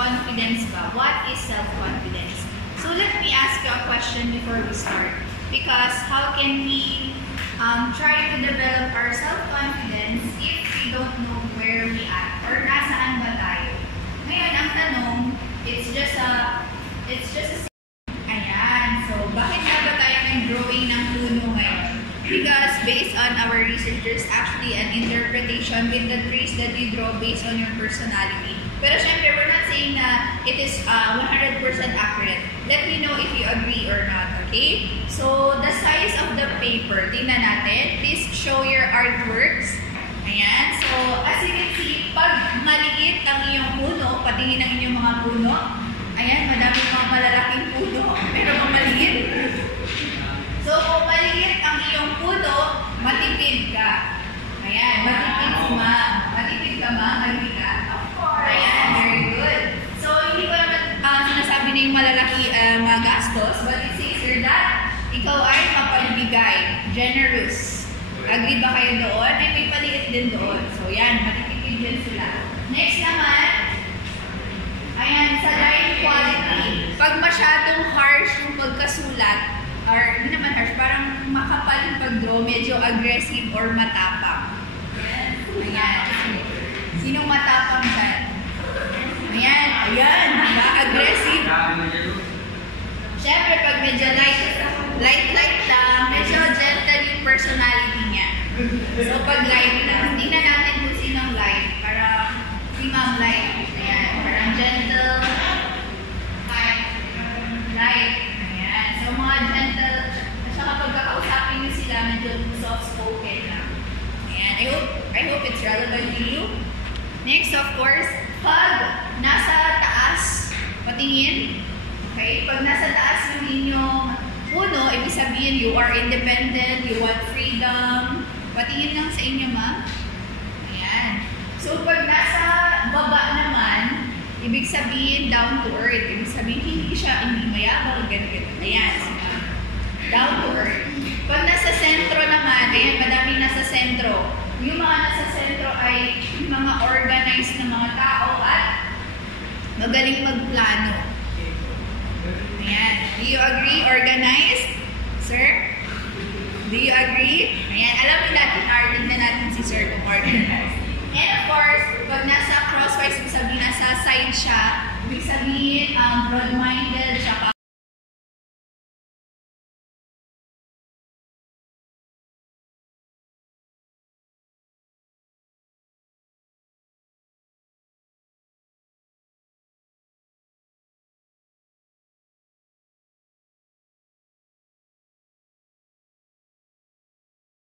self-confidence ba? What is self-confidence? So let me ask you a question before we start. Because how can we try to develop our self-confidence if we don't know where we at or nasaan ba tayo? Ngayon, ang tanong, it's just a ayan. So, bakit nga ba tayo growing ng puno ngayon? Because based on our research, there's actually an interpretation with the trees that you draw based on your personality. Pero syempre, we're not saying na it is 100% accurate. Let me know if you agree or not, okay? So, the size of the paper, tingnan natin. Please show your artworks. Ayan. So, as you can see, pag maliit ang iyong puno, patingin ang inyong mga puno, ayan, madami mga malalaking puno, pero maliit. So, kung maliit ang iyong puno, matipid ka. Ayan, matipid si ma'am. Matipid ka, ma'am? Matipid ka? Of course. Ayan, very good. So, hindi ko naman sinasabi na yung malalaki mga gastos, but it says here that ikaw ay mapagbigay, generous. Agree ba kayo doon? May paliit din doon. So, yan, matipid din sila. Next naman, ayan, sa line quality. Pag masyadong harsh yung pagkasulat, or hindi naman harsh, parang makapal yung pag-draw, medyo aggressive or matapang. Ayan. Sinong matapang dyan? Ayan, ayan, diba? Aggressive. Siyempre, pag medyo light lang, medyo gentle yung personality niya. So, pag light lang, tingnan natin kung sinong light. Parang si Ma'am Light. Ayan, parang gentle. Light. Ayan. So, mga gentle. At saka pag kakausapin nyo sila, medyo soft-spoken lang. Ayan. I hope it's relevant to you. Next, of course, pag nasa taas, patingin. Okay? Pag nasa taas yung inyong puno, ibig sabihin you are independent, you want freedom. Patingin lang sa inyo, ma'am. Ayan. So, pag nasa baba naman, ibig sabihin down to earth. Ibig sabihin hindi mayabang, ganun. Ayan. Down to earth. Pag nasa sentro naman, ayan, madaming nasa sentro. Yung mga nasa sentro ay mga organized na mga tao at magaling magplano. Ayan. Do you agree? Organized? Sir? Do you agree? Ayan. Alam mo natin, tignan natin si Sir kung organized. And of course, pag nasa crosswise, ibig sabihin nasa side siya, ibig sabihin broad-minded siya.